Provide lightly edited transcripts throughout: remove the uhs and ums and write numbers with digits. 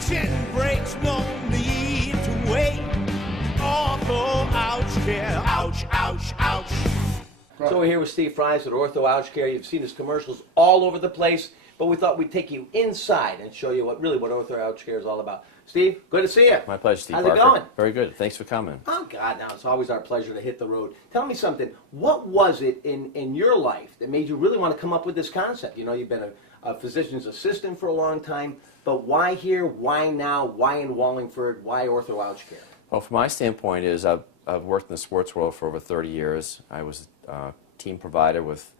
Aches and breaks, no need to wait. Ortho Ouch Care. Ouch, ouch, ouch. So we're here with Steve Fries at Ortho Ouch Care. You've seen his commercials all over the place, but we thought we'd take you inside and show you what Ortho Ouch Care is all about. Steve, good to see you. My pleasure, Steve. How's Parker. it going? Very good. Thanks for coming. Oh, God, now it's always our pleasure to hit the road. Tell me something. What was it in your life that made you really want to come up with this concept? You know, you've been a physician's assistant for a long time, but why here? Why now? Why in Wallingford? Why Ortho Ouch Care? Well, from my standpoint is I've worked in the sports world for over 30 years. I was a team provider with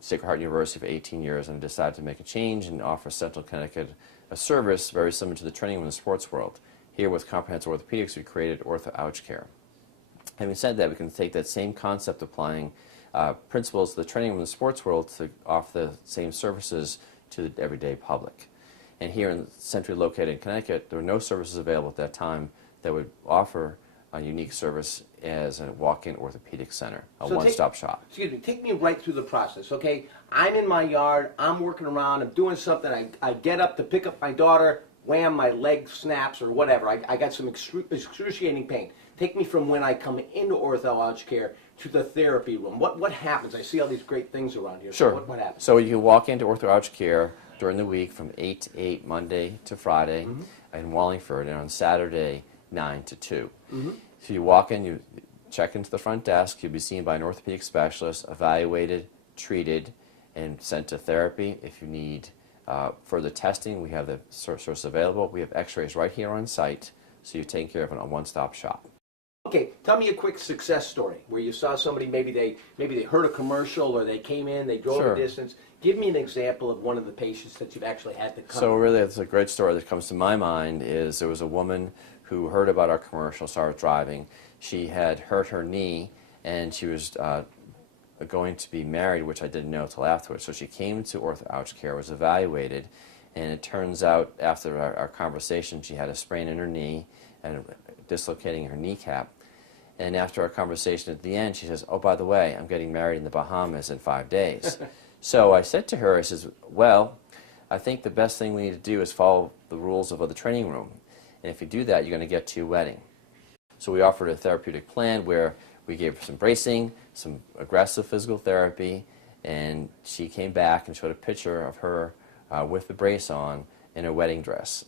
Sacred Heart University for 18 years and decided to make a change and offer Central Connecticut a service very similar to the training room in the sports world. Here with Comprehensive Orthopedics, we created Ortho Ouch Care. Having said that, we can take that same concept, applying principles of the training room in the sports world to offer the same services to the everyday public. And here in centrally located in Connecticut, there were no services available at that time that would offer a unique service as a walk-in orthopedic center, a one-stop shop. Excuse me, take me right through the process, okay? I'm in my yard, I'm working around, I'm doing something, I get up to pick up my daughter, wham, my leg snaps or whatever. I got some excruciating pain. Take me from when I come into Ortho Ouch Care to the therapy room. What happens? I see all these great things around here. Sure. So what happens? So you walk into Ortho Ouch Care during the week from 8 to 8, Monday to Friday in Wallingford, and on Saturday, 9 to 2. So you walk in, you check into the front desk, you'll be seen by an orthopedic specialist, evaluated, treated, and sent to therapy. If you need further testing, we have the source available. We have x-rays right here on site, so you're taken care of in a one-stop shop. Okay, tell me a quick success story where you saw somebody, maybe they heard a commercial or they came in, they drove a distance. Give me an example of one of the patients that you've actually had to come. So really, it's a great story that comes to my mind is there was a woman who heard about our commercial, started driving. She had hurt her knee, and she was going to be married, which I didn't know until afterwards. So she came to Ortho Ouch Care, was evaluated, and it turns out after our conversation, she had a sprain in her knee and dislocating her kneecap. And after our conversation at the end, she says, "Oh, by the way, I'm getting married in the Bahamas in 5 days." So I said to her, I says, "Well, I think the best thing we need to do is follow the rules of the training room. And if you do that, you're going to get to your wedding." So we offered a therapeutic plan where we gave her some bracing, some aggressive physical therapy, and she came back and showed a picture of her with the brace on in her wedding dress.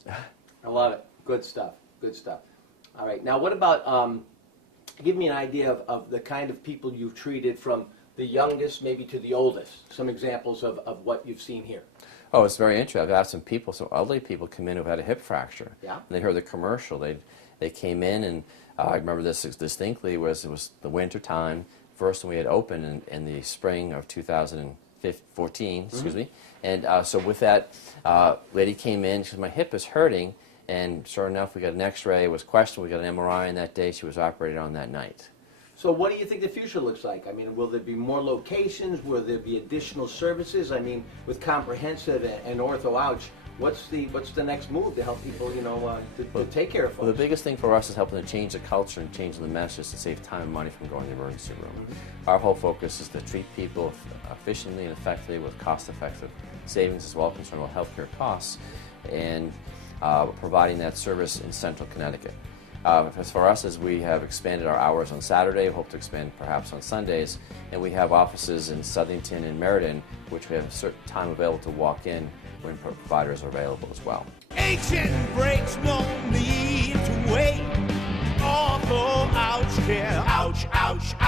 I love it. Good stuff. Good stuff. All right. Now, what about, give me an idea of the kind of people you've treated from the youngest maybe to the oldest. Some examples of what you've seen here. Oh, it's very interesting. I've had some elderly people come in who've had a hip fracture. Yeah. And they heard the commercial. They came in, and I remember this distinctly. It was the winter time. First when we had opened in the spring of 2014, excuse me. And so with that, lady came in. She said, "My hip is hurting." And sure enough, we got an X-ray. It was questioned. We got an MRI on that day. She was operated on that night. So what do you think the future looks like? I mean, will there be more locations? Will there be additional services? I mean, with Comprehensive and Ortho Ouch, what's the next move to help people, you know, to take care of folks? Well, the biggest thing for us is helping to change the culture and changing the message to save time and money from going to the emergency room. Our whole focus is to treat people efficiently and effectively with cost-effective savings as well as control healthcare costs, and providing that service in Central Connecticut. As for us, as we have expanded our hours on Saturday, we hope to expand perhaps on Sundays, and we have offices in Southington and Meriden, which we have a certain time available to walk in when providers are available as well. Aches and breaks, no need to wait. Ortho Ouch Care. Ouch, ouch, ouch.